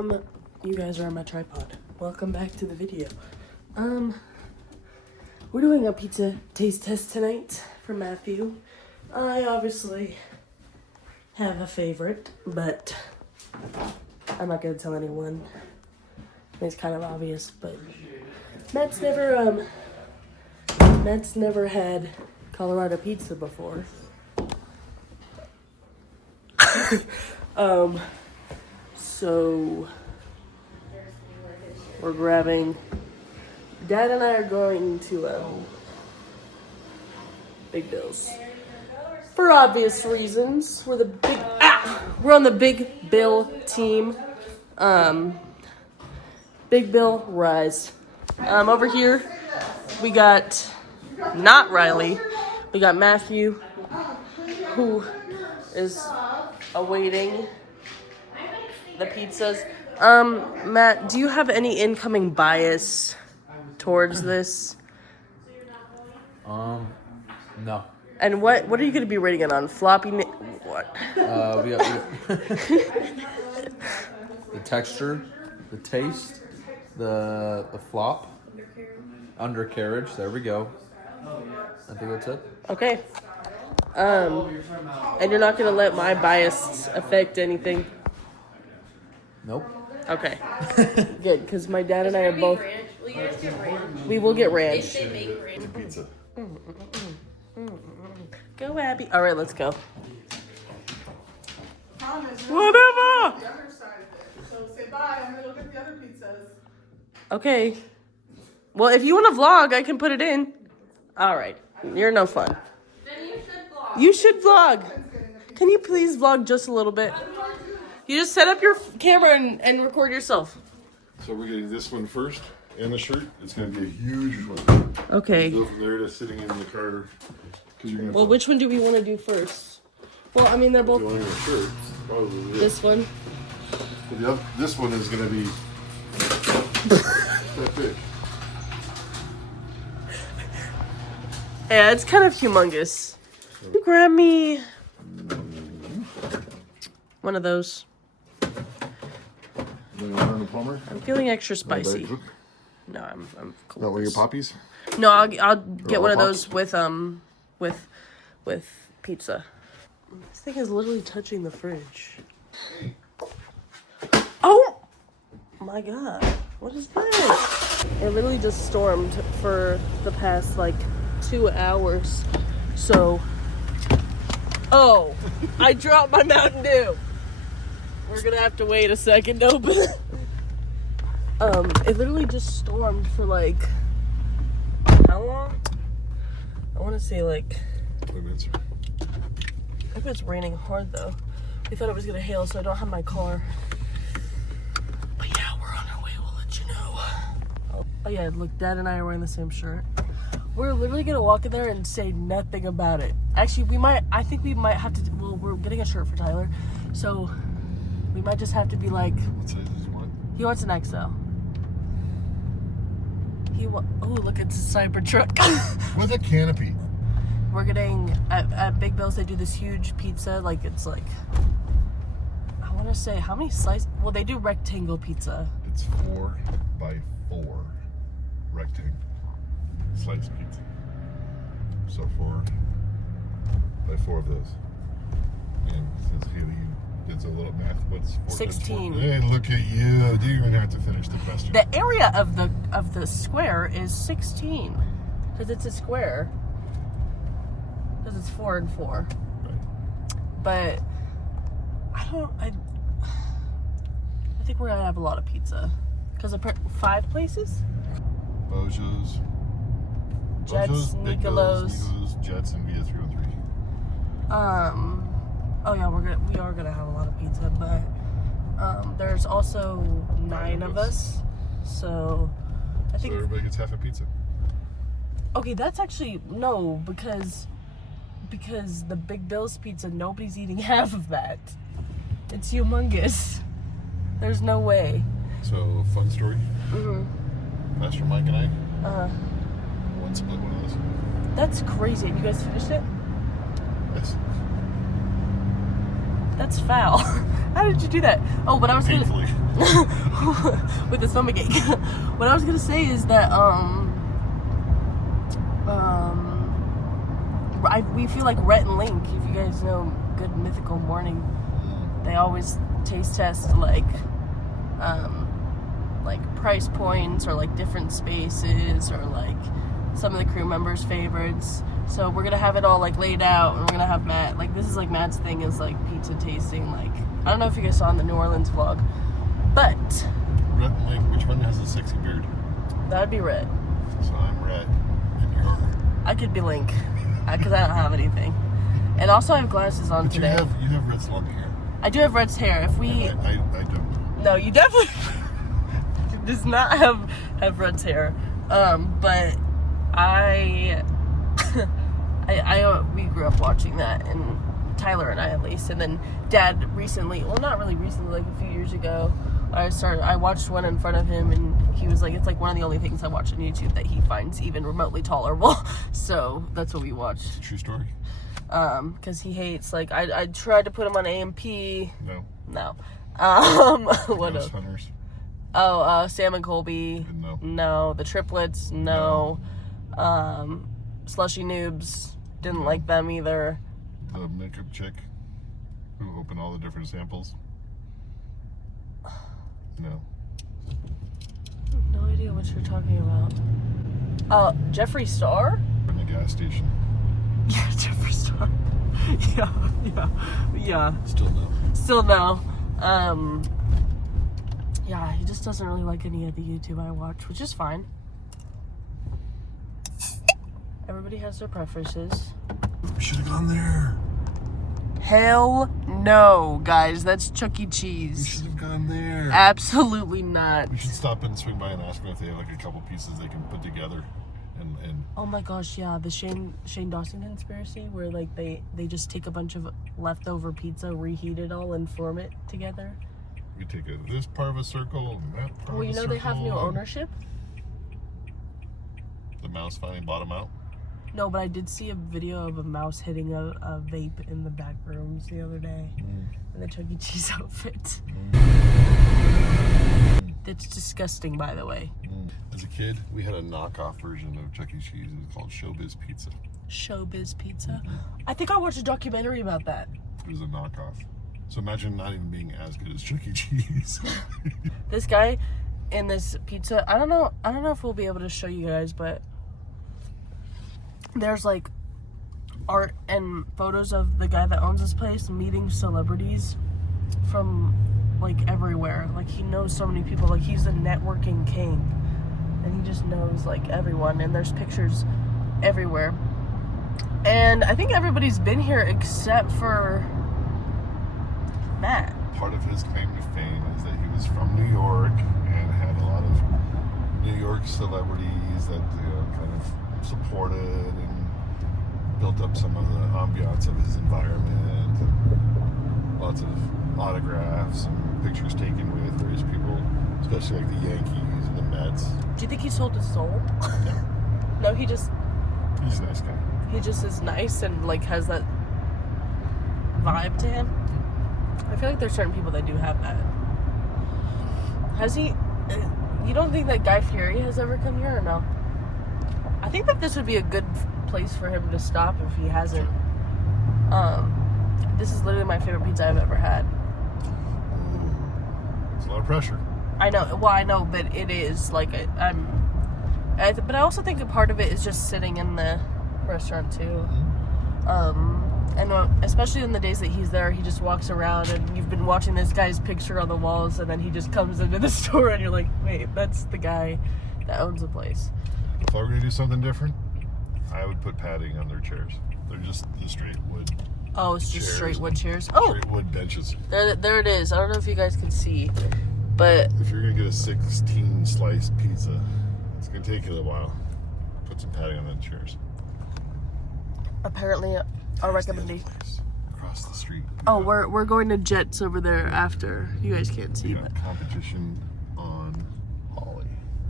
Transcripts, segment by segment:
You guys are on my tripod. Welcome back to the video. We're doing a pizza taste test tonight for Matthew. I obviously have a favorite, but I'm not gonna tell anyone. It's kind of obvious, but Matt's never had Colorado pizza before. So we're grabbing. Dad and I are going to Big Bill's for obvious reasons. We're on the Big Bill team. Big Bill Rise. Over here we got not Riley. We got Matthew, who is awaiting the pizzas. Matt, do you have any incoming bias towards this? No. And what are you going to be rating it on? What? We got the texture, the taste, the flop, undercarriage. There we go. I think that's it. Okay. And you're not going to let my bias affect anything? Nope. Okay. Good, because my dad and I are both. We will get ranch. Pizza. Go, Abby. All right, let's go. Whatever. The other side of it. So say bye. I'm gonna go get the other pizzas. Okay. Well, if you want to vlog, I can put it in. All right. You're no fun. Then you should vlog. You should vlog. Can you please vlog just a little bit? You just set up your camera and record yourself. So we're getting this one first and the shirt. It's going to be a huge one. Okay. Go from there to sitting in the car. Because you're going to Well, which one do we want to do first? Well, I mean, they're both. only the shirt. Probably This one. But this one is going to be that big. Yeah, it's kind of humongous. You grab me one of those. You want to plumber? I'm feeling extra spicy. No, I'm cool. Not one of your poppies? No, I'll get all one of pops? those with pizza. This thing is literally touching the fridge. Oh my god, what is this? It literally just stormed for the past 2 hours. So, oh, I dropped my Mountain Dew. We're gonna have to wait a second to open it. It literally just stormed for how long? I want to say 20 minutes. I hope it's raining hard though. We thought it was gonna hail, so I don't have my car. But yeah, we're on our way. We'll let you know. Oh yeah, look, Dad and I are wearing the same shirt. We're literally gonna walk in there and say nothing about it. Actually, I think we might have to. Well, we're getting a shirt for Tyler, so we might just have to be like. What size does he want? He wants an XL. Oh, look, it's a Cybertruck. With a canopy. We're getting at Big Bill's. They do this huge pizza. I want to say how many slices. Well, they do rectangle pizza. It's 4 by 4 rectangle slice pizza. So 4 by 4 of those. And since Haley did a little math, what's 4 16. times 4? Hey, look at you! Do you even have to finish the question? The area of the square is 16 because it's a square. Because it's 4 and 4. Right. But I think we're gonna have a lot of pizza because 5 places. Bojo's, Jets, Big Nicolo's. Bill's, Jets, and Via 313. Oh yeah, we are gonna have a lot of pizza, but there's also 9 of us, so I think. So everybody gets half a pizza. Okay, that's actually no, because the Big Bill's pizza, nobody's eating half of that. It's humongous. There's no way. So fun story. Pastor Mike and I. One split one of those. That's crazy. You guys finished it? Yes. That's foul. How did you do that? Oh, but I was gonna Painfully. with the stomachache. What I was gonna say is that we feel like Rhett and Link. If you guys know Good Mythical Morning, they always taste test like price points or like different spaces or like some of the crew members' favorites. So we're gonna have it all like laid out, and we're gonna have Matt, like, this is like Matt's thing is like pizza tasting. Like, I don't know if you guys saw in the New Orleans vlog, but Rhett and Link, which one has a sexy beard? that would be Rhett. So I'm Rhett, and you're. I could be Link, because I don't have anything. And also I have glasses on But today. you have Rhett's long hair. I do have Rhett's hair. If we... I don't. No, you definitely does not have Rhett's hair. But we grew up watching that, and Tyler and I at least. And then Dad recently, well, not really recently, like a few years ago, I watched one in front of him, and he was like, it's like one of the only things I watch on YouTube that he finds even remotely tolerable. So that's what we watched. True story. Because he hates, like, I tried to put him on AMP. No. What Ghost else? Hunters. Oh, Sam and Colby. No. No. The Triplets. No. Slushy Noobs. Didn't like them either. The makeup chick who opened all the different samples. No. No idea what you're talking about. Jeffree Star? In the gas station. Yeah, Jeffree Star. Yeah. Still no. Still no. Yeah, he just doesn't really like any of the YouTube I watch, which is fine. Everybody has their preferences. We should have gone there. Hell no, guys. That's Chuck E. We Cheese. should have gone there. Absolutely not. We should stop and swing by and ask them if they have like a couple pieces they can put together. And Oh my gosh, yeah, the Shane Dawson conspiracy, where like they just take a bunch of leftover pizza, reheat it all, and form it together. we take this part of a circle and that part Well, of you a know they have new circle, and ownership. The mouse finally bought them out. No, but I did see a video of a mouse hitting a vape in the back rooms the other day in the Chuck E. Cheese outfit. It's disgusting, by the way. As a kid, we had a knockoff version of Chuck E. Cheese. It was called Showbiz Pizza. Showbiz Pizza. I think I watched a documentary about that. It was a knockoff. So imagine not even being as good as Chuck E. Cheese. This guy in this pizza, I don't know if we'll be able to show you guys, but there's like art and photos of the guy that owns this place meeting celebrities from like everywhere. Like, he knows so many people. Like, he's a networking king, and he just knows like everyone, and there's pictures everywhere. And I think everybody's been here except for Matt. Part of his claim to fame is that he was from New York and had a lot of New York celebrities that kind of supported and built up some of the ambiance of his environment. And lots of autographs and pictures taken with various people, especially like the Yankees and the Mets. Do you think he sold his soul? No, No, he's just a nice guy. is nice and like has that vibe to him. I feel like there's certain people that do have that. Has he? You don't think that Guy Fieri has ever come here or no? I think that this would be a good place for him to stop if he hasn't. This is literally my favorite pizza I've ever had. It's a lot of pressure. I know. Well, I know, but it is like but I also think a part of it is just sitting in the restaurant too. And especially in the days that he's there, he just walks around, and you've been watching this guy's picture on the walls, and then he just comes into the store, and you're like, wait, that's the guy that owns the place. If I were going to do something different, I would put padding on their chairs. They're just the straight wood. Oh, it's just Chairs. straight wood chairs. Oh, Straight wood benches. there it is. I don't know if you guys can see, but If you're going to get a 16 slice pizza, it's going to take you a while. Put some padding on the chairs. apparently our There's the other recommendation. place, across the street. Oh, we're going to Jets over there after. You guys can't see, We but got competition on Holly.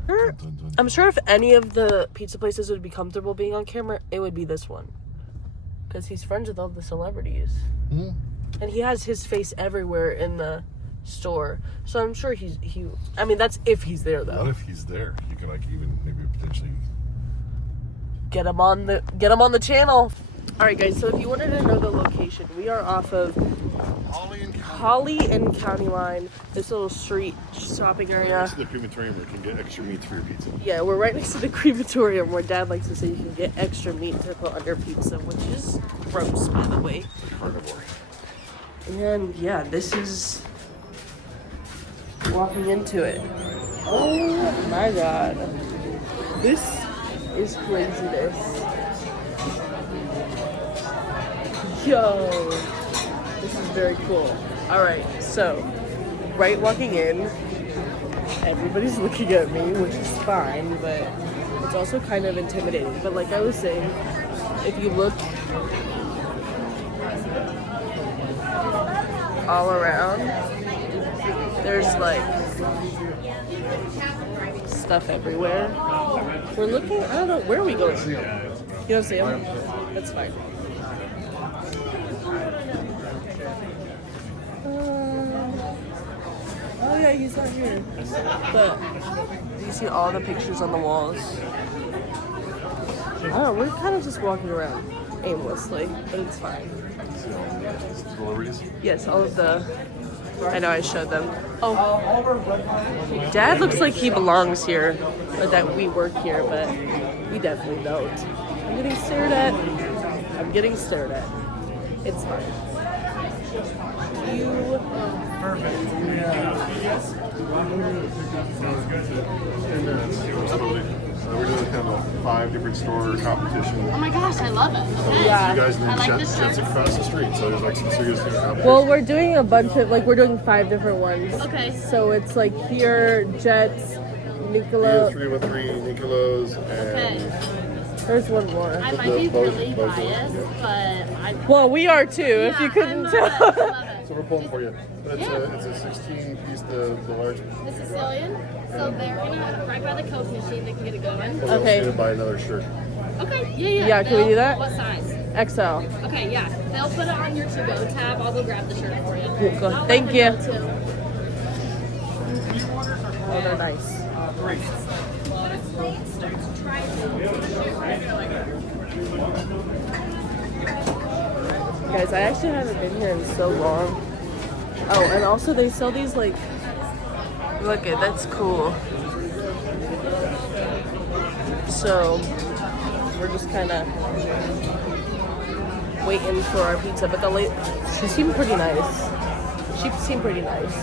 Dun, dun, dun, I'm dun. sure if any of the pizza places would be comfortable being on camera, it would be this one. Because he's friends with all the celebrities. And he has his face everywhere in the store. So I'm sure I mean, that's if he's there, though. What if he's there? You can like even maybe potentially get him on the channel. All right, guys. So if you wanted to know the location, we are off of Holly and County Line. This little street shopping area. Next to the crematorium where you can get extra meats for your pizza. Yeah, we're right next to the crematorium where Dad likes to say you can get extra meat to put on your pizza, which is gross, by the way. Carnivore. And yeah, this is walking into it. Oh my god. This is craziness. Yo, this is very cool. Alright, so right walking in, everybody's looking at me, which is fine, but it's also kind of intimidating. But like I was saying, if you look all around, there's like stuff everywhere. We're looking, I don't know, where are we going? You don't see him? That's fine. Oh yeah, he's not here. But do you see all the pictures on the walls? I don't know, we're kind of just walking around aimlessly, but it's fine. Celebrities? Yes, all of the... I know I showed them. Oh, Dad looks like he belongs here, or that we work here, but we definitely don't. I'm getting stared at. I'm getting stared at. It's fine. You... We're doing kind of a 5 different store competition. Oh my gosh, I love it. Okay. Yeah. You guys need I like Jets this across the street, so there's like some serious competition. Well, we're doing a bunch of, like, we're doing 5 different ones. Okay. So it's like here, Jets, Nicola. 313, Nicolos, and Okay. There's one more. I might be both- really both- biased, yeah. but I. Well, we are too, if you Yeah, couldn't I tell. love it. I love it. so we're pulling for you. But it's, Yeah. it's a 16 piece, the large. The Sicilian. So they're gonna right by the Coke machine. They can get it going. We'll Okay. see to buy another shirt. Okay. Yeah. Yeah, can we do that? What size? XL. Okay. Yeah. They'll put it on your to-go tab. I'll go grab the shirt for you. Cool. I'll Thank let you. them know, too. Oh, they're nice. Guys, I actually haven't been here in so long. Oh, and also they sell these like, look it, that's cool. So we're just kind of waiting for our pizza, but she seemed pretty nice. She seemed pretty nice.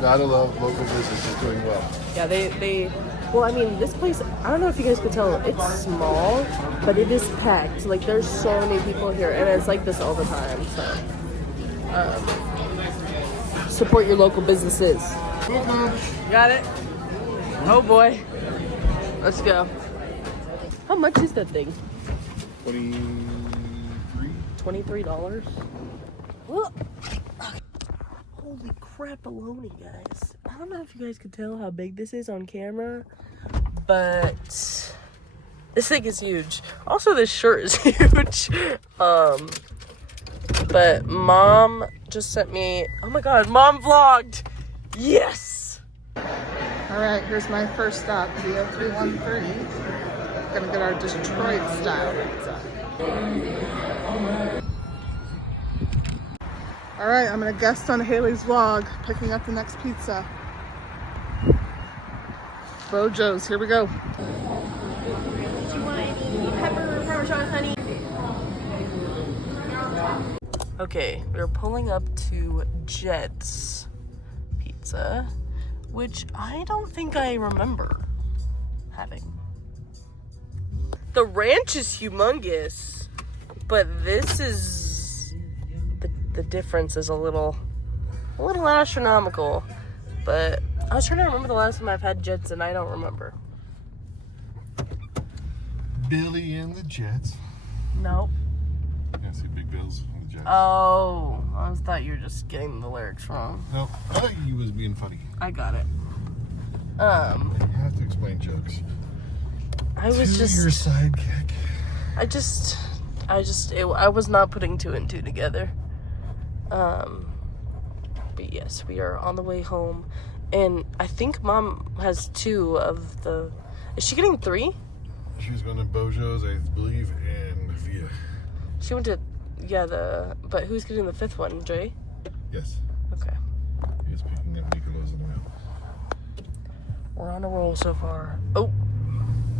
Gotta love local businesses doing well. Yeah, they well, I mean, this place, I don't know if you guys could tell, it's small, but it is packed. Like, there's so many people here, and it's like this all the time, so. Support your local businesses. Got it? Oh boy. Let's go. How much is that thing? 23? $23? Well, holy crap, baloney, guys. I don't know if you guys could tell how big this is on camera, but this thing is huge. Also, this shirt is huge. But Mom just sent me, oh my god, Mom vlogged. Yes. All right, here's my first stop, VO313. Gonna get our Detroit style pizza. All right, I'm gonna guest on Haley's vlog, picking up the next pizza. Bojo's, here we go. Do you want any pepper, Parmesan, honey? Okay, we're pulling up to Jet's Pizza, which I don't think I remember having. The ranch is humongous, but this is the difference is a little astronomical. But I was trying to remember the last time I've had Jets, and I don't remember. Billy and the Jets. Nope. Yeah, see Big Bills and the Jets. Oh, I thought you were just getting the lyrics wrong. No, I thought he was being funny. I got it. You have to explain jokes. I was to just. your sidekick. I was not putting 2 and 2 together. But yes, we are on the way home. And I think Mom has 2 of the... Is she getting 3? She's going to Bojo's, I believe, and Via. She went to... Yeah, But who's getting the 5th one? Jay? Yes. Okay. He's picking up Nicolo's in the mail. We're on a roll so far. Oh.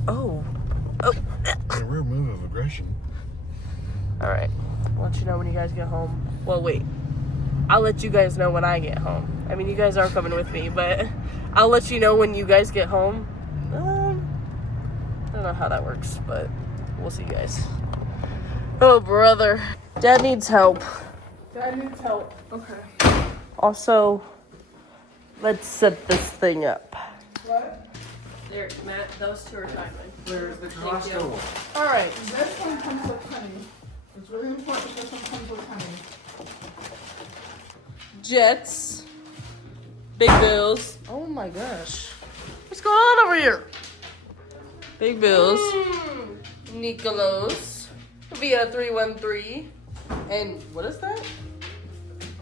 A rare move of aggression. Alright. I'll let you know when you guys get home. Well, wait. I'll let you guys know when I get home. I mean, you guys are coming with me, but I'll let you know when you guys get home. I don't know how that works, but we'll see you guys. Oh, brother. Dad needs help. Dad needs help. Okay. Also, let's set this thing up. What? There, Matt, those 2 are sideways. Where's the Costco? Alright. This one comes with honey. It's really important this one comes with honey. Jets. Big Bills. Oh my gosh. What's going on over here? Big Bills. Nicolos. Via 313. And what is that?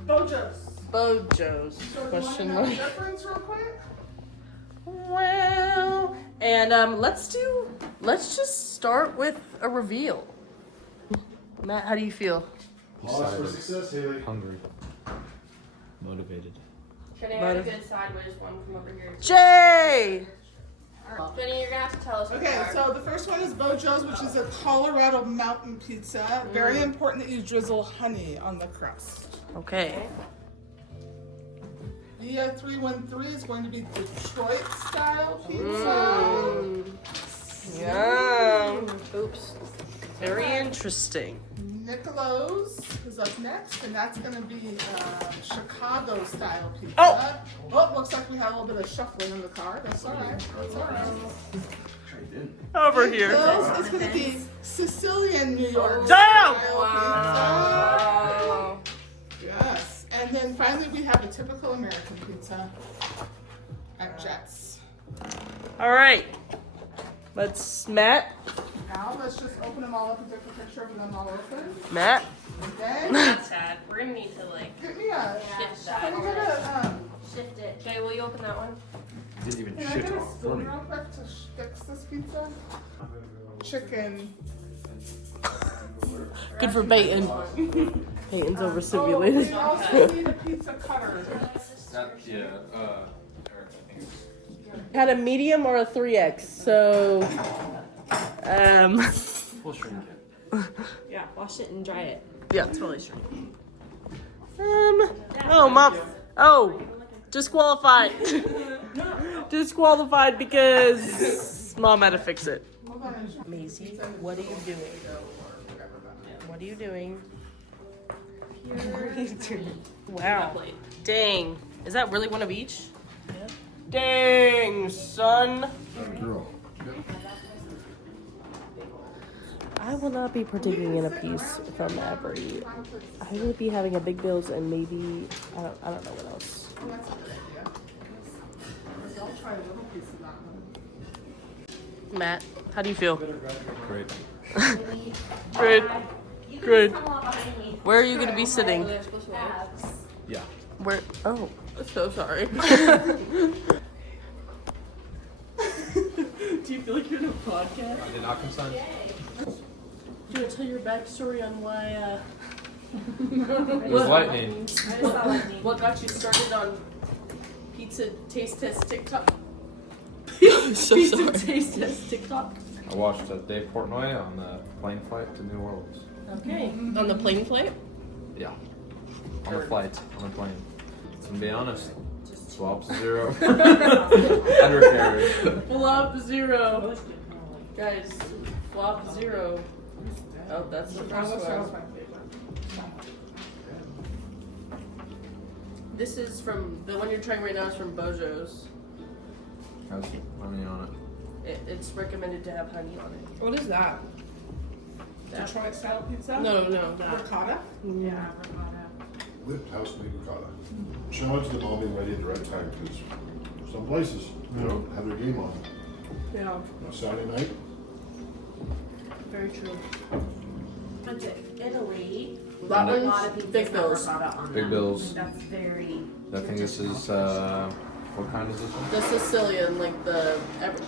Bojo's. Question mark. Difference real quick? Well, and let's just start with a reveal. Matt, how do you feel? Excited. Hungry. Motivated. Jenny, I got a good sideways one from over here. Jay! Jenny, you're gonna have to tell us what they Okay, are. so the first one is Bojo's, which is a Colorado mountain pizza. Very important that you drizzle honey on the crust. Okay. Via 313 is going to be Detroit style pizza. Yum. Oops. Very interesting. Nicolo's is up next, and that's going to be Chicago style pizza. Oh! Looks like we have a little bit of shuffling in the car. That's all right. That's all right. Over here. Nicolo's is going to be Sicilian New York Damn! style Wow. pizza. Yes. And then finally we have a typical American pizza at Jets. All right. Matt. Now let's just open them all up and take a picture of them all open. Matt. Okay. That's sad. We're gonna need to like Get me a. shift Can that. we get a Shift it. Jay, will you open that one? Didn't even Can I shit get a on spoon me. real quick to fix this pizza? Chicken. Good for Peyton. Peyton's Oh, overstimulated. we also need a pizza cutter. Had a medium or a 3X, so We'll shrink it. Yeah, wash it and dry it. yeah, it's really true. Oh, Mom. Oh, disqualified. Disqualified because Mom had to fix it. Maisie, what are you doing? What are you doing? What are you doing? Wow. Dang. Is that really one of each? Yeah. Dang, son. Girl. I will not be partaking in a piece from every. I will be having a Big Bills and maybe I don't know what else. I'll try a little piece of that one. Matt, how do you feel? Great. Good. Good. Where are you gonna be sitting? Yeah. Where? Oh, so sorry. Do you feel like you're in a podcast? Did not consent. Do you want to tell your backstory on why? It was lightning. What got you started on pizza taste test TikTok? So Pizza taste test TikTok. I watched Dave Portnoy on the plane flight to New Orleans. Okay. On the plane flight? Yeah. On the flight, on the plane. So to be honest, swaps 0. Undercarriage. Flop 0. Guys, flop 0. Oh, that's the first one. This is from, the one you're trying right now is from Bojo's. Has honey on it. It's recommended to have honey on it. What is that? Detroit style pizza? No. Ricotta? Yeah. Whipped house made ricotta. Challenge them all being ready at the right time because some places don't have their game on. Yeah. On Saturday night, Very true. Went to Italy That A lot one's of pizzas Big never Bills. brought out on Big them. Bills. That's very. I think this is what kind is this one? The Sicilian, like the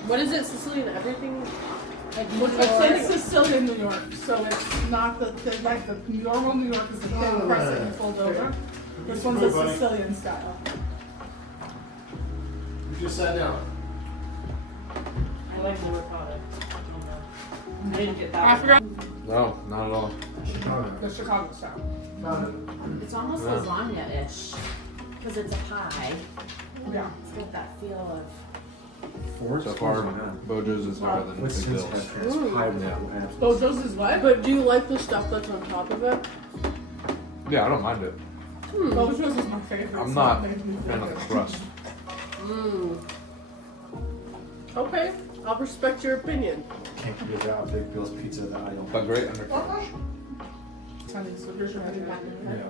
what is it? Sicilian everything? Like It's Sicilian New York, so it's not like the normal New York is the thin crust and fold over. This one's a Sicilian style. You just sat down. I like the ricotta. I didn't get that. I forgot No, not at all. the Chicago style. It's almost Yeah. lasagna-ish because it's a pie. Yeah. It's got that feel of. So far, Bojo's is better than Big Bills. Bojo's is what? But do you like the stuff that's on top of it? Yeah, I don't mind it. Bojo's is my favorite. I'm so not it makes me a feel fan of good. the crust. Okay, I'll respect your opinion. Can't get without Big Bill's Pizza that I don't. But great undercarriage. Honey, so here's your honey back in your head.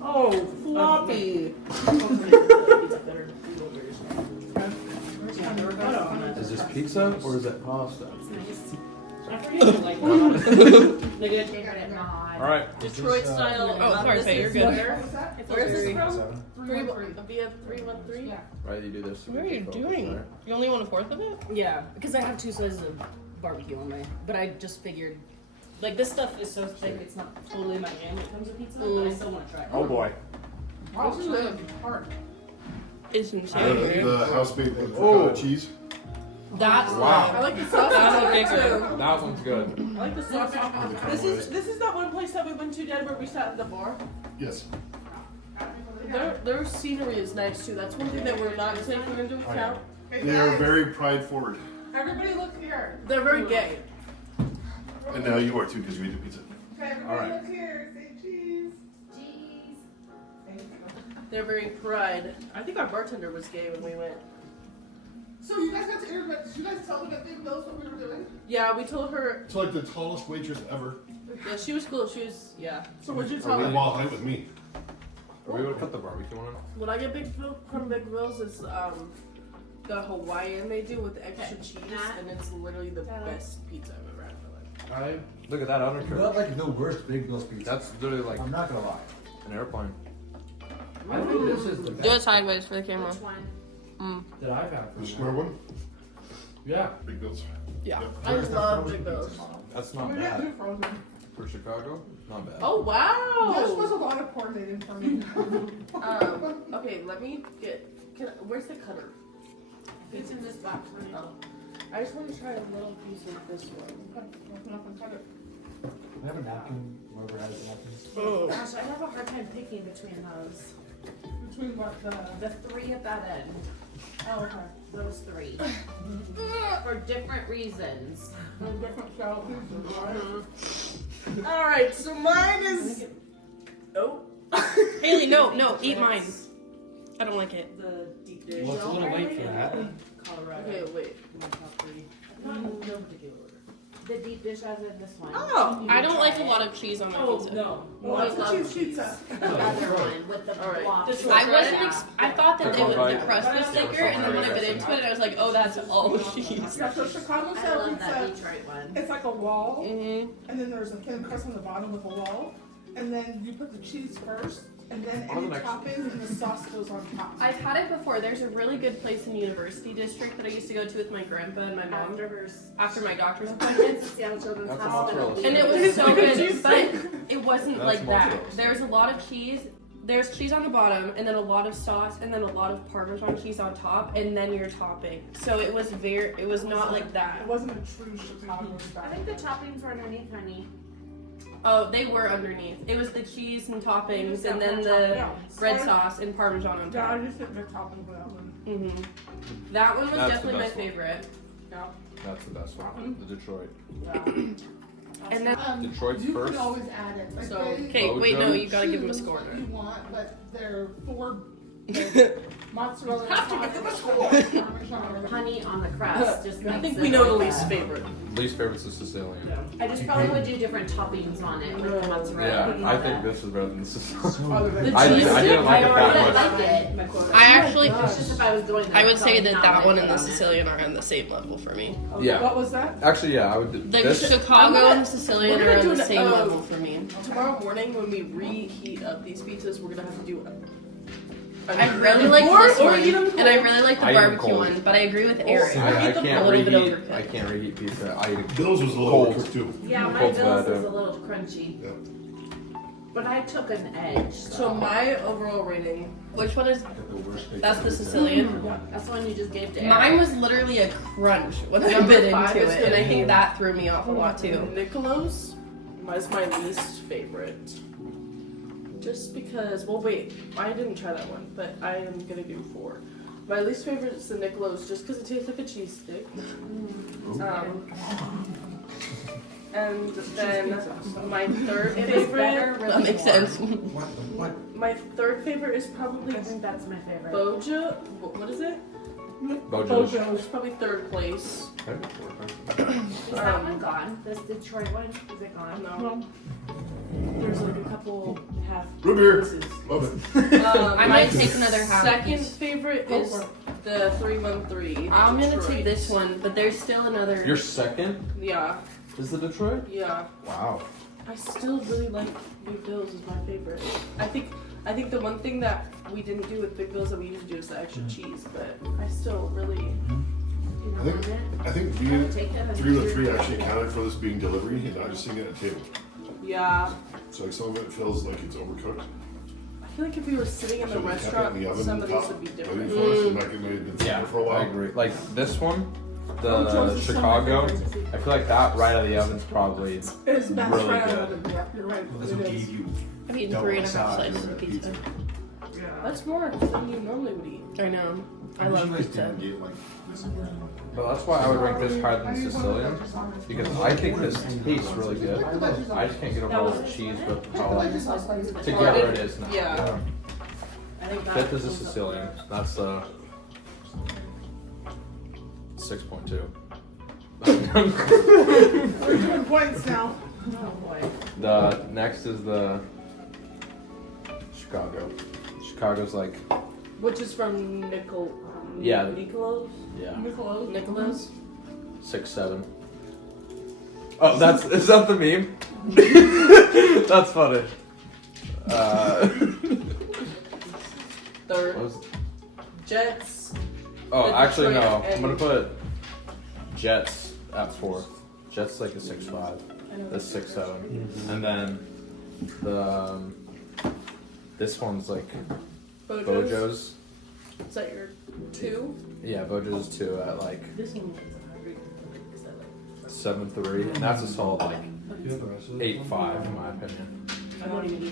Oh, floppy. Is this pizza or is that pasta? I forget to like that. All right. Detroit style. Oh, sorry, this you're is good. where- Where's this from? 313. Via 313. Yeah. Right, you do this. What are you doing? You only want a fourth of it? Yeah, because I have 2 slices of barbecue on my. But I just figured, like this stuff is so thick, it's not totally my jam when it comes to pizza, but I still want to try it. Oh boy. Wow, this is really hard. It's insane. The house made with ricotta cheese. That's Wow. I like the sauce. That's on it, bigger. too. That one's good. I like the sauce. This is that one place that we went to, Dad, where we sat at the bar. Yes. Their scenery is nice too. That's one thing that we're not taking into account. They are very pride forward. Everybody look here. They're very gay. And now you are too because you ate the pizza. Okay, everybody All right. look here. Say cheese. They're very pride. I think our bartender was gay when we went. So you guys got to interview. Did you guys tell them that Big Bills what we were doing? Yeah, we told her. It's like the tallest waitress ever. Yeah, she was cool. She was, yeah. So what'd you Or tell them? wall height with me. Are we gonna cut the barbecue on it? When I get Big Bill from Big Bill's is the Hawaiian they do with the extra cheese, and it's literally the best pizza I've ever had in my life. Look at that Not undercarriage. like the worst Big Bill's Pizza. That's literally like I'm not gonna lie. an airplane. I think this is the Do it best sideways for the camera. Which one? that I've had. The square one. Yeah. Big Bills. Yeah, Yep. I love Big Bill's. That's We not didn't bad do frozen. for Chicago. Not bad. Oh This was wow. a lot of coordinating for me. Okay, let me get. Where's the cutter? It's in this box. Oh, I just want to try a little piece of this one. I have a napkin. Whoever has a napkin. Oh. Gosh, I have a hard time picking between those. Between what The 3 at that end. oh okay. Those 3. For different reasons. The different style pieces, right? All right, so mine is. Oh. Haley, no, eat mine. I don't like it. The deep dish. Well, it's a little late for that. Colorado. Okay, wait. My top 3. No particular order. The deep dish as in this one. Oh. I don't like a lot of cheese on my pizza. No. Well, I that's a love cheese pizza. The other one with the All right. block. This I wasn't. I thought that Take one bite. the crust was thicker, and then when I bit into it, I was like, "Oh, that's all cheese." Yeah, so Chicago I style love that pizza, Detroit one. it's like a wall, Mhm. and then there's a thin crust on the bottom with a wall, and then you put the cheese first, and then Oh, any the next- toppings and the sauce goes on top. I've had it before. There's a really good place in University District that I used to go to with my grandpa and my mom after my doctor's appointments. Seattle Children's That's a Hospital. mozzarella. And it was so good, but it wasn't That's like that. mozzarella. There's a lot of cheese. There's cheese on the bottom, and then a lot of sauce, and then a lot of Parmesan cheese on top, and then your topping. So it was it was not like that. It wasn't a true Chicago style. I think the toppings were underneath, honey. Oh, they were underneath. It was the cheese and toppings, and then the Yeah. red sauce and Parmesan on Yeah, top. I just didn't make toppings for that one. That one was That's the definitely my best one. favorite. Yeah. That's the best one. The Detroit. And then, Detroit's you first. can always add it. Like So, they okay, wait, no, Bojo? you gotta give them a choose score. what you want, but there are 4 Mozzarella. Honey on the crust. Just I makes think it we know the like least that. favorite. Least favorite's the Sicilian. I just probably would do different toppings on it, like the mozzarella. Yeah, I think this is better than the Sicilian. The I cheese didn't like it that much. like it. I actually, It's just if I was going there, I would I'd say probably that not that one like and the it on it. Sicilian are on the same level for me. Yeah. What was that? Actually, yeah, I would do The this. Chicago and the Sicilian we're are gonna on do the an- same oh. level for me. Tomorrow morning when we reheat up these pizzas, we're gonna have to do. I really like Or- this or one, eat 'em and I really like the I eat 'em barbecue cold. one, but I agree with Eric. I eat them can't a little bit reheat. overkill. I can't reheat pizza. I eat it. Bill's was a little Cold. overcooked too. Yeah, my Cold Bill's food, is a little crunchy. Yeah. But I took an edge. So my overall rating. Which one is? That's the Sicilian. That's the one you just gave to Eric. Mine was literally a crunch when I Number bit 5 into is it, and I gonna think be- that threw me off a lot too. Nicolo's is my least favorite. Just because, well, wait, I didn't try that one, but I am gonna do 4. My least favorite is the Nicolo's just because it tastes like a cheese stick. And then my third favorite, That makes sense. my third favorite is probably I think that's my favorite. Boja. What is it? Bojo's. Bojo's, probably third place. Is that one gone? This Detroit one? Is it gone? No. There's like a couple half Root beer. pieces. Love it. I might take another half Second piece. favorite is the 313. I'm gonna Detroit. take this one, but there's still another. Your second Yeah, is the Detroit? yeah. Wow. I still really like Big Bill's is my favorite. I think the one thing that we didn't do with Big Bill's that we usually do is the extra cheese, but I still really. You know, on it? I think I being would take that as 303 actually accounted for this being delivery and not just sitting at a table. Yeah. So like some of it feels like it's overcooked. I feel like if we were sitting in the So they kept it restaurant, in the oven some of top, these would be waiting different. for us, and like it may have been Yeah, sitting for a while. I agree. Like this one, Bojo's the is some of my Chicago. favorites. I feel like that right out of the oven's probably. It's best Really right good. out of the yeah, you're right. That's It what is. gave you. I've eaten double 3.5 size slices of of pizza. That's more than you normally would eat. I know. I love pizza. But that's why I would rank this higher than Sicilian, because I think this tastes really good. I just can't get over all the cheese, but how together it is now. Yeah. I think that. Fifth is a Sicilian. That's 6.2. We're doing points now. Oh boy. The next is the Chicago. Chicago's like, Which is from Yeah. Nicolo's? yeah, Nicolo's? 6, 7. Oh, is that the meme? That's funny. Third. What was- Jets. oh, The actually no. Detroit I'm gonna and- put Jets at 4th. Jets like a 6.5. That's 6, 7. And then the this one's like Bojo's. Bojo's. Is that your 2? Yeah, Bojo's 2 at like This one is hungry. Is that like 7.3, and that's a solid like 8.5 in my opinion.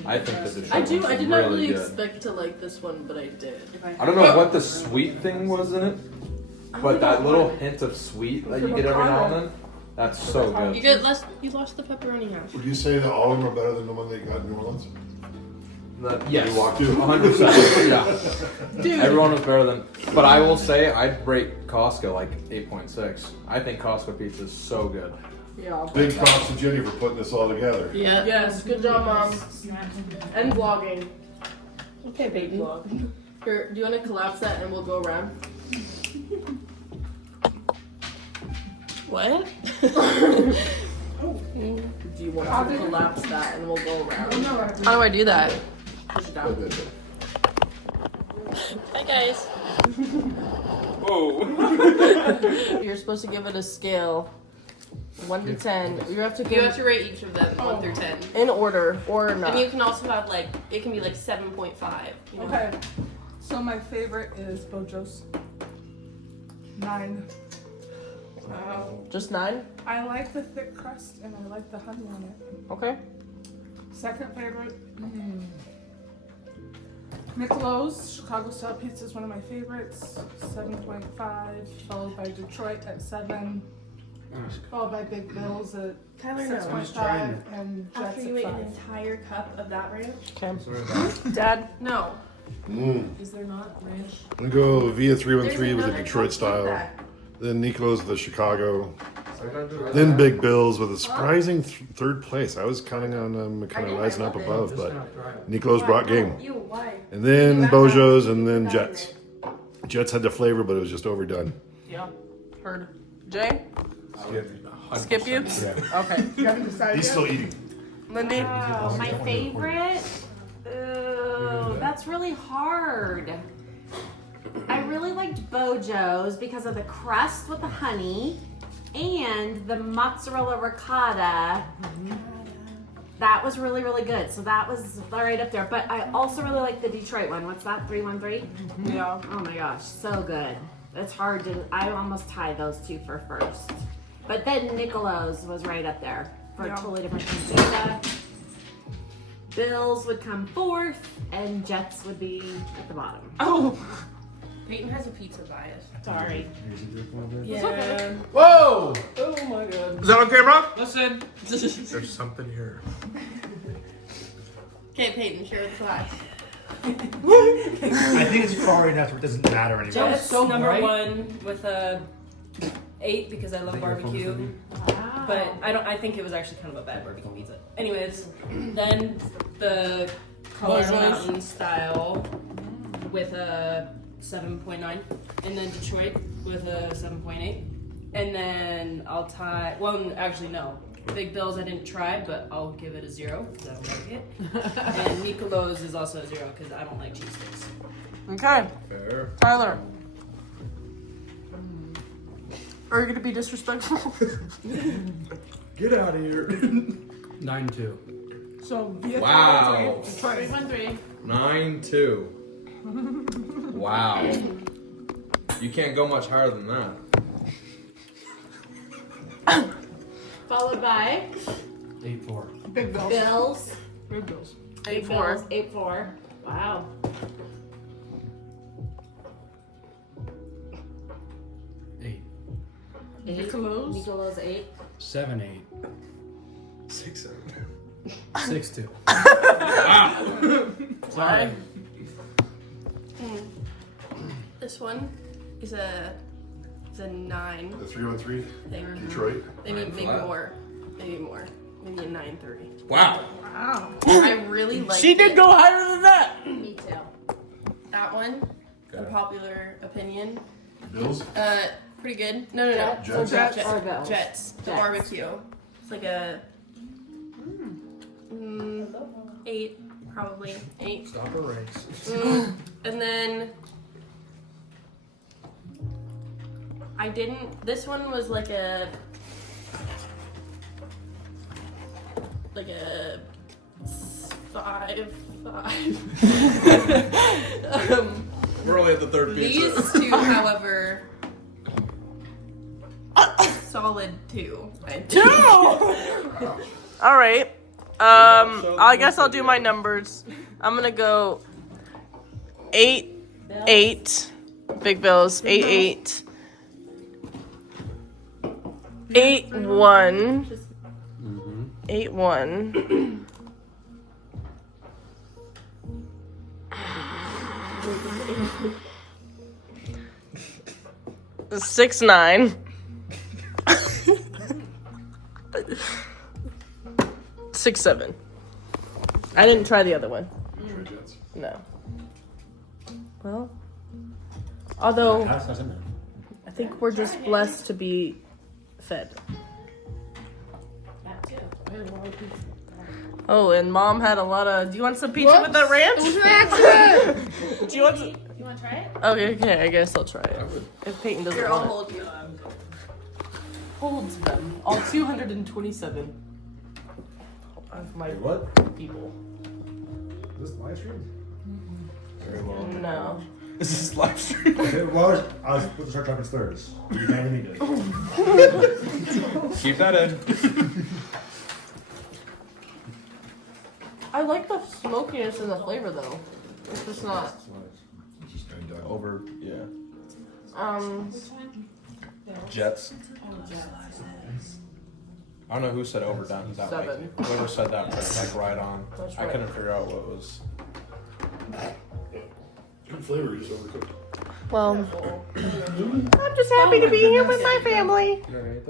I think that the Detroit I do. one's I did not really good. expect to like this one, but I did. I don't know what the sweet thing was in it, but that little hint of sweet that you get every now and then, that's so You good. get less. You lost the pepperoni hash. Would you say that all of them are better than the one that you got in New Orleans? Yes, You walked through. 100%. Yeah, Dude. everyone was better than. But I will say, I'd rate Costco like 8.6. I think Costco pizza is so good. Yeah. Big props to Jenny for putting this all together. Yeah. Yes. Good job, mom. And vlogging. Okay, baby. Vlog. Here, do you want to collapse that and we'll go around? What? Do you want to collapse that and we'll go around? How do I do that? Push it down. Hi guys. Whoa. You're supposed to give it a scale, 1 to 10. You have to You give have to rate each of them 1 through 10. in order or not. And you can also have like it can be like 7.5. You know? Okay. So my favorite is Bojo's. 9. Wow. Just 9? I like the thick crust and I like the honey on it. Okay. Second favorite, Nicolo's Chicago style pizza is one of my favorites. 7.5, followed by Detroit at 7, followed by Big Bill's at Tyler, no. 6.5, and Jets After at you ate 5. an entire cup of that ranch? Okay. Dad? No. Is there not, Rich? I'm gonna go Via 313 There's with the another Detroit cup style. like that. Then Nicolo's the Chicago. Then Big Bill's with a surprising third place. I was counting on them kind of rising up above, but Nicolo's brought game. Why? And then Bojo's, and then Jets. Jets had the flavor, but it was just overdone. Yeah. Heard. Jay? Skip. Skip you? Okay. You haven't decided He's yet? still eating. Lindy? Oh, my favorite? Ooh, that's really hard. I really liked Bojo's because of the crust with the honey and the mozzarella ricotta. That was really, really good. So that was right up there. But I also really like the Detroit one. What's that? 313? Yeah. Oh my gosh, so good. It's hard to, I almost tied those two for first. But then Nicolo's was right up there for a totally different cantina. Bills would come fourth, and Jets would be at the bottom. Oh. Peyton has a pizza bias. Sorry. Yeah. Whoa! Oh my god. Is that on camera? Listen. There's something here. Okay, Peyton, share the class. I think it's far enough where it doesn't matter anymore. Jets so number bright. 1 with a 8 because I love barbecue. But I think it was actually kind of a bad barbecue pizza. Anyways, then the Colorado Bojo's. Mountain style with a 7.9, and then Detroit with a 7.8, and then I'll tie. Well, actually no. Big Bill's I didn't try, but I'll give it a 0 because I don't like it. And Nicolo's is also a 0 because I don't like cheese sticks. Okay. Fair. Tyler. Are you gonna be disrespectful? Get out of here. 9-2. So via Wow. 313. 9-2. Wow. You can't go much higher than that. Followed by 8-4. Big Bills. Bills. Big Bills. 8-4. 8-4. Wow. 8. Nicolo's. Nicolo's 8. 7-8. 6-7. 6-2. Sorry. This one is a 9. The 313, Thing. Detroit. Maybe flat. more. Maybe more. Maybe a 9.30. Wow. Wow. I really like She did it. go higher than that. Me too. That one. Okay. Unpopular opinion. Bills. Pretty good. No. Jets. Jets. Or Bills. Jets. The Jets. barbecue. It's like a 8, probably 8. Stop a race. And then I didn't. This one was like a 5. We're only at the third pizza. These two, however, solid 2. I think. 2! All right. I guess I'll do my numbers. I'm gonna go 8-8. Big Bills. 8-8. 8-1. 8-1. Six 9. 6-7. I didn't try the other one. Detroit Jets. No. Well, although That's in there. I think we're just blessed to be fed. Oh, and Mom had a lot of. Do you want some pizza with that ranch? Do you want some? You want to try it? Okay, I guess I'll try it. If Peyton doesn't Here, I'll want hold you. it. Holds them. All 227 of my What? people. Is this live stream? Very well. No. This is live stream. Okay, well, I was supposed to start dropping slurs. You never need it. Keep that in. I like the smokiness and the flavor though. It's just not. Over, yeah. Jets. Jets. I don't know who said overdone. Is that 7. Whoever said that, like right on. That's I right. couldn't figure out what was. flavor, you just overcooked. Well, I'm just happy to be here with my family. I don't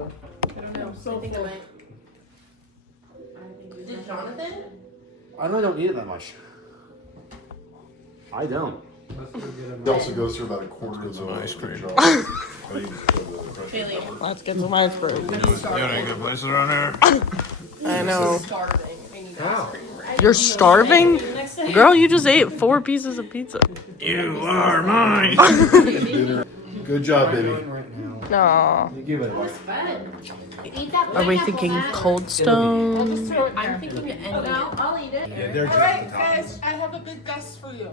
know. I think I might. Did Jonathan? I really don't need it that much. I don't. It also goes through about a quarter of the ice cream. Let's get some ice cream. You got any good places around here? I know. Starving. I need ice cream. You're starving? Girl, you just ate 4 pieces of pizza. You are mine. Good job, baby. Aw. You give it away. Eat that Are we pineapple, thinking Matt. Cold Stone? I'm thinking to end No, I'll eat it. They're All just right, the top. guys, I have a big guess for you.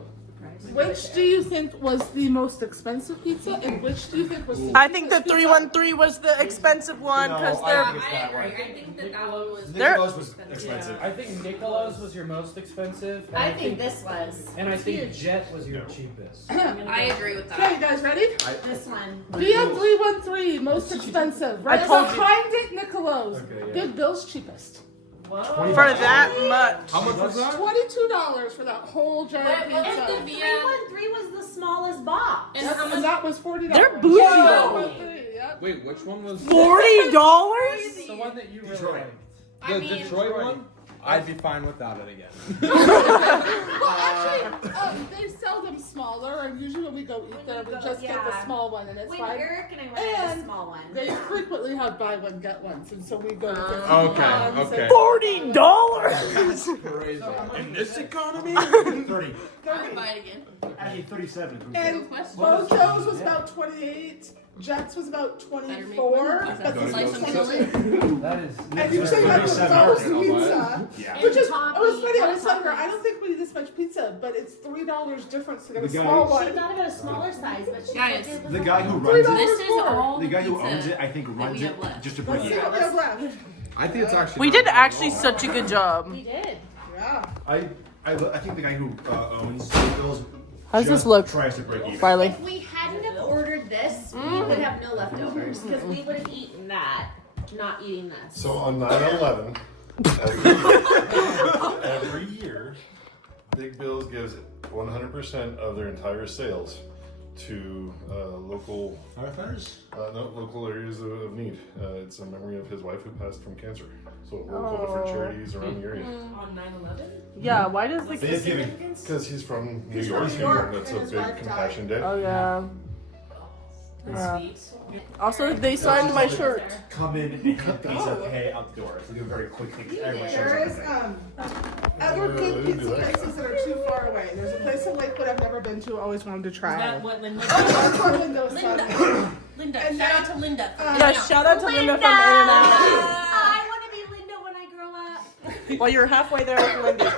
Which do you think was the most expensive pizza, and which do you think was the I think the 313 was the expensive one because No, they're. I think it's that one. I think that one was. Nicola's was expensive. I think Nicola's was your most expensive. And I think this was. And I think Jet was your cheapest. I agree with Okay, that. you guys ready? This one. Via 313, most expensive. Right told you. behind it, Nicolo's. Okay, yeah. Big Bill's cheapest. For that much. How much was that? $22 for that whole giant And the pizza. 313 was the smallest box. And how And much? that was $40. They're bougie though. 313, yep. Wait, which one was $40? The one that you really Detroit. liked. I the mean, Detroit one? I'd be fine without it again. Well, actually, they sell them smaller, and usually when we go eat there, we just get the Yeah. small one, and it's Wait, fine. Eric and I went to And the small one. They frequently have buy one, get ones, and so we go to different Okay, ones. okay. $40? Crazy. In this economy? 30. I would buy it again. Actually, 37. And Question. Bojo's was about 28, Jets was about 24, Is that but the this slice was of 22. That is. And you say like the 37. most I'll buy pizza, Yeah. which is, it topping, was funny, I was what telling her, I toppings? don't think we need this much pizza, but it's $3 difference to get a The guy- small She one. thought about a smaller size, but she Guys, said it was The a guy who lot. runs $3 it, This is all the guy who pizza owns it, I think that runs we it have left. just to Let's break see what we even. have left. I think it's actually. We not did bad actually at all. such a good job. We did. Yeah. I think the guy who owns Big Bill's How's this just look, tries to break even. Riley? If we hadn't have ordered this, we would have no leftovers because we would have eaten that, not eating this. So on 9/11, every year, Big Bill's gives 100% of their entire sales to local local areas of need. It's a memory of his wife who passed from cancer. So local different charities around the area. On 9/11? Yeah, why does the Thanksgiving. Because he's from New York, New York, that's and a his big wife compassion day. Oh yeah. Yeah. Sweet. Also, they signed my shirt. Come in and get pizza, pay out the door. So do a very quick thing. Everyone shows There up. is other good they do pizza that. places that are too far away. There's a place in Lakewood I've never been to, always wanted to try. That what Linda? That's what Linda was telling me. Linda. And Shout out that- to Linda. Yeah, shout out to Linda from In-N-Out. I want to be Linda when I grow up. Well, you're halfway there with Linda.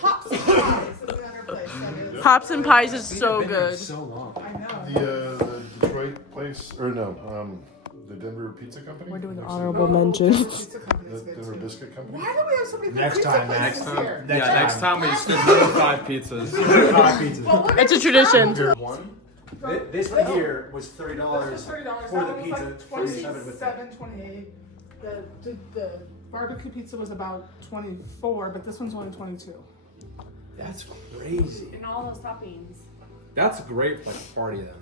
Hops and Pies is another place that is. Pops and Pies is so good. So long. I know. The Detroit place, or no, the Denver Pizza Company. We're doing Next honorable to mentions. Pizza company's the good Denver too. Biscuit Company. Why do we have so many good Next pizza time, places Next time. here? Next time we just did 5 pizzas. 5 pizzas. Well, what It's a if we tradition. traveled One? This one here was $30 This was $30. for That the one was pizza, like 47 with that. 27, 28. The barbecue pizza was about 24, but this one's only 22. That's crazy. And all those toppings. That's great for like a party then.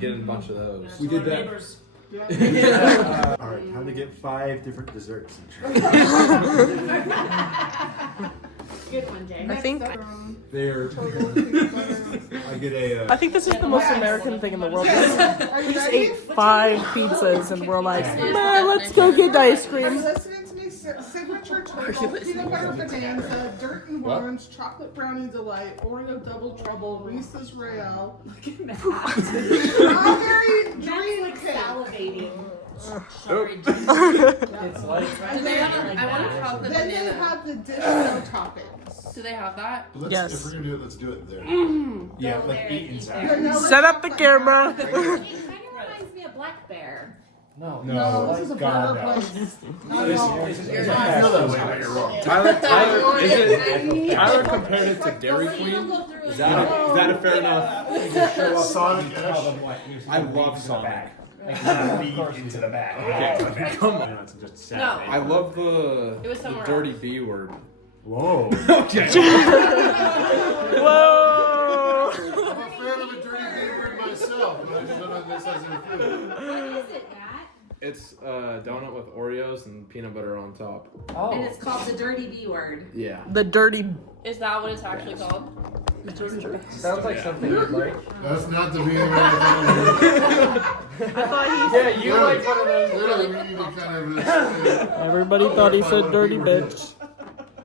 Getting a bunch of those. We did that. Neighbors. Yeah. All right, time to get 5 different desserts. Good one, Jay. I think There. I get a. I think this is the most American thing in the world. Are We you just ready? ate 5 pizzas and we're like, man, let's go get ice Are cream. you listening to me? Signature turtle, peanut butter bonanza, dirt and What? worms, chocolate brownie delight, Oreo double trouble, Reese's Royale, strawberry dream cake. Salivating. Sorry. It's like. Do they have, I want a chocolate Then they banana. have the disco toppings. Do they have that? Let's, Yes. If we're gonna do it, let's do it there. Yeah, like there, eat eat inside. there. Set up the camera. It kind of reminds me of Black Bear. No. No, this is a burger place. Not at all. I feel that way, but you're wrong. Tyler, Tyler compared it to Dairy Queen. Is that a fair enough? Show up Sonic and tell them what. I love Sonic. Like, not feed into the back. Okay, come on. It's just sad. No. I love It was the somewhere dirty B word. Whoa. Okay. Whoa. myself, but I just don't know if this has any food. What is it, Matt? It's a donut with Oreos and peanut butter on top. Oh. And it's called the dirty B word. Yeah. The dirty. Is that what it's actually called? Sounds like something you'd like. That's not the beer I Yeah, you like one of those. Clearly, we need to kind of. Everybody thought he said dirty bitch.